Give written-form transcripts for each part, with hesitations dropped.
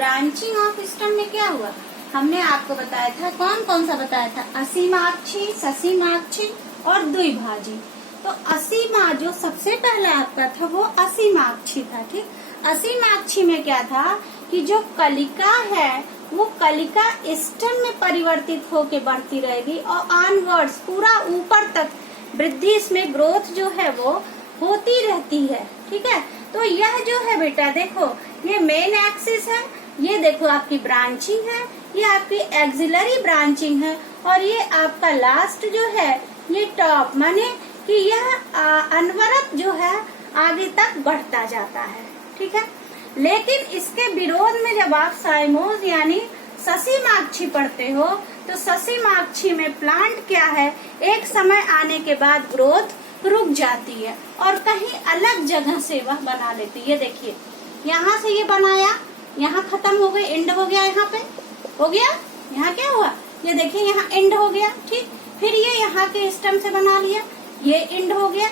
Branching of stem में क्या हुआ, हमने आपको बताया था, कौन कौन सा बताया था, असीमाक्षी, ससीमाक्षी और द्विभाजी। तो असीमा जो सबसे पहला आपका था वो असीमाक्षी था। ठीक, असीमाक्षी में क्या था कि जो कलिका है वो कलिका स्टेम में परिवर्तित होके बढ़ती रहेगी और ऑनवर्ड्स पूरा ऊपर तक वृद्धि, इसमें ग्रोथ जो है वो होती रहती है। ठीक है, तो यह जो है बेटा देखो, ये मेन एक्सिस है, ये देखो आपकी ब्रांचिंग है, ये आपकी एक्सिलरी ब्रांचिंग है, और ये आपका लास्ट जो है ये टॉप, माने कि यह अनवरत जो है आगे तक बढ़ता जाता है। ठीक है, लेकिन इसके विरोध में जब आप साइमोज यानी ससीमाक्षी पढ़ते हो तो ससीमाक्षी में प्लांट क्या है, एक समय आने के बाद ग्रोथ रुक जाती है और कहीं अलग जगह से वह बना लेती है। देखिए यहाँ से ये बनाया, यहाँ खत्म हो गई, एंड हो गया, यहाँ पे हो गया, यहाँ क्या हुआ, ये देखिए यहाँ एंड हो गया। ठीक, फिर ये यहाँ के स्टेम से बना लिया, ये एंड हो गया,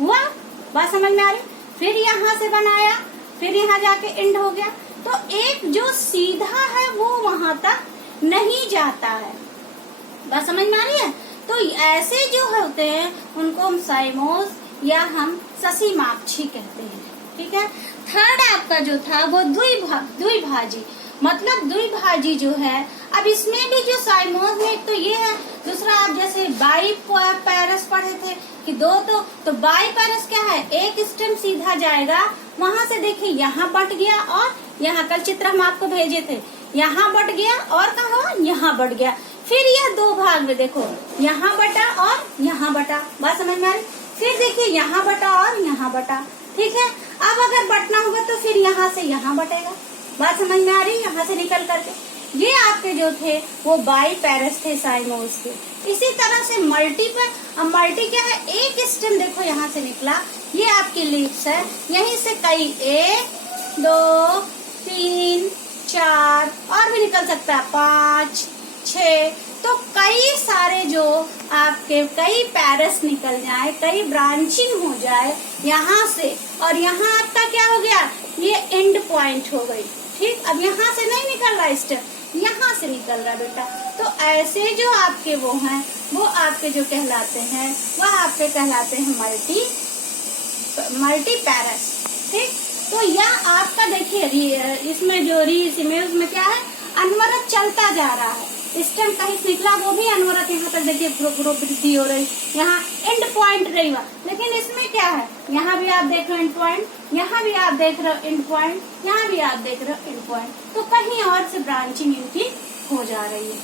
हुआ, बात समझ में आ रही। फिर यहाँ से बनाया, फिर यहाँ जाके एंड हो गया। तो एक जो सीधा है वो वहां तक नहीं जाता है, बात समझ में आ रही है। तो ऐसे जो होते हैं उनको हम साइमोज या हम ससीमाक्षी कहते हैं। ठीक है, थर्ड आपका जो था वो द्विभाजी, मतलब द्विभाजी जो है, अब इसमें भी जो साइमोज में एक तो ये है, दूसरा आप जैसे बाई पैरस पढ़े थे कि दो, तो बाई पैरस क्या है, एक स्टेम सीधा जाएगा, वहां से देखिए यहाँ बढ़ गया और यहाँ कल चित्र हम आपको भेजे थे, यहाँ बढ़ गया और कहा यहाँ बढ़ गया, फिर यह दो भाग में देखो, यहाँ बटा और यहाँ बटा, बात समझ में आ रही। फिर देखिए यहाँ बटा और यहाँ बटा। ठीक है, अब अगर बटना होगा तो फिर यहाँ से यहाँ बटेगा, बात समझ में आ रही, यहाँ से निकल करके। ये आपके जो थे वो बाई पैरस थे साइमोज के। इसी तरह से मल्टी पर, अब मल्टी क्या है, एक स्टेम देखो यहाँ से निकला, ये आपकी लीव्स है, यहीं से कई 1 2 3 4 और भी निकल सकता है 5 6, तो कई सारे जो आपके कई पैरस निकल जाए, कई ब्रांचिंग हो जाए यहाँ से, और यहाँ आपका क्या हो गया, ये एंड पॉइंट हो गई। ठीक, अब यहाँ से नहीं निकल रहा स्टेप, यहाँ से निकल रहा बेटा। तो ऐसे जो आपके वो हैं वो आपके जो कहलाते हैं वह आपके कहलाते हैं मल्टी पैरस। ठीक, तो यह आपका देखिए इसमें जो इमेज में क्या है, अनवरत चलता जा रहा है, स्टेम कहीं से निकला वो भी अनवरत, यहाँ तक देखिए वृद्धि हो रही, यहाँ एंड पॉइंट रही हुआ। लेकिन इसमें क्या है, यहाँ भी आप देख रहे हो एंड पॉइंट, यहाँ भी आप देख रहे हो एंड पॉइंट, यहाँ भी आप देख रहे हो एंड पॉइंट, तो कहीं और से ब्रांचिंग इनकी हो जा रही है।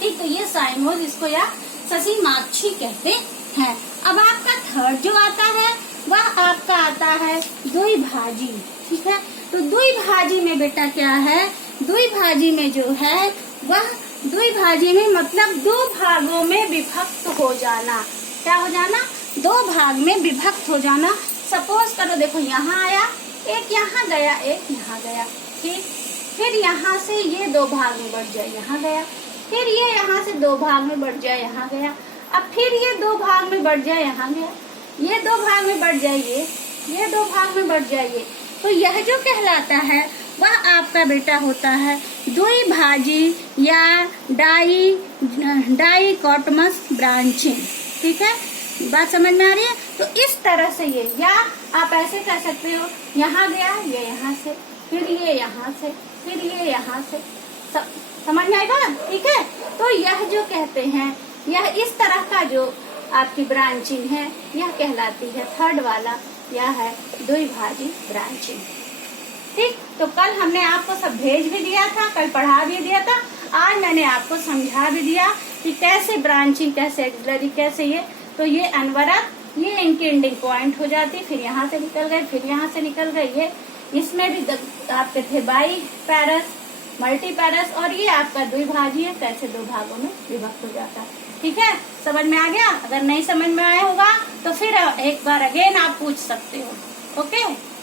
ठीक, तो ये साइमोज, इसको या ससीमाक्षी कहते हैं। अब आपका थर्ड जो आता है वह आपका आता है द्विभाजी। ठीक है, तो द्विभाजी में बेटा क्या है, द्विभाजी में जो है वह द्विभाजी में मतलब दो भागों में विभक्त हो जाना। क्या हो जाना, दो भाग में विभक्त हो जाना। सपोज करो देखो यहाँ आया, एक यहाँ गया, एक यहाँ गया। ठीक, फिर यहाँ से ये दो भाग में बढ़ जाए, यहाँ गया, फिर ये यहाँ से दो भाग में बढ़ जाए, यहाँ गया, अब फिर ये दो भाग में बढ़ जाए, यहाँ गया, ये दो भाग में बढ़ जाइए, ये दो भाग में बढ़ जाइए। तो यह जो कहलाता है वह आपका बेटा होता है द्विभाजी या डाइकोटमस ब्रांचिंग। ठीक है, बात समझ में आ रही है। तो इस तरह से ये, या आप ऐसे कर सकते हो, यहाँ गया, ये यहाँ से, फिर ये यहाँ से, फिर ये यहाँ से, समझ में आएगा। ठीक है, तो यह जो कहते हैं, यह इस तरह का जो आपकी ब्रांचिंग है यह कहलाती है, थर्ड वाला यह है द्विभाजी ब्रांचिंग। ठीक, तो कल हमने आपको सब भेज भी दिया था, कल पढ़ा भी दिया था, आज मैंने आपको समझा भी दिया कि कैसे ब्रांचिंग, कैसे एक्सिलरी, कैसे ये, तो ये अनवरत, ये इनकी एंडिंग पॉइंट हो जाती, फिर यहाँ से निकल गए, फिर यहाँ से निकल गए, ये इसमें भी आपके थे बाई पैरस, मल्टी पैरस, और ये आपका द्विभाजी है, कैसे दो भागों में विभक्त हो जाता है। ठीक है, समझ में आ गया। अगर नहीं समझ में आया होगा तो फिर एक बार अगेन आप पूछ सकते हो। ओके।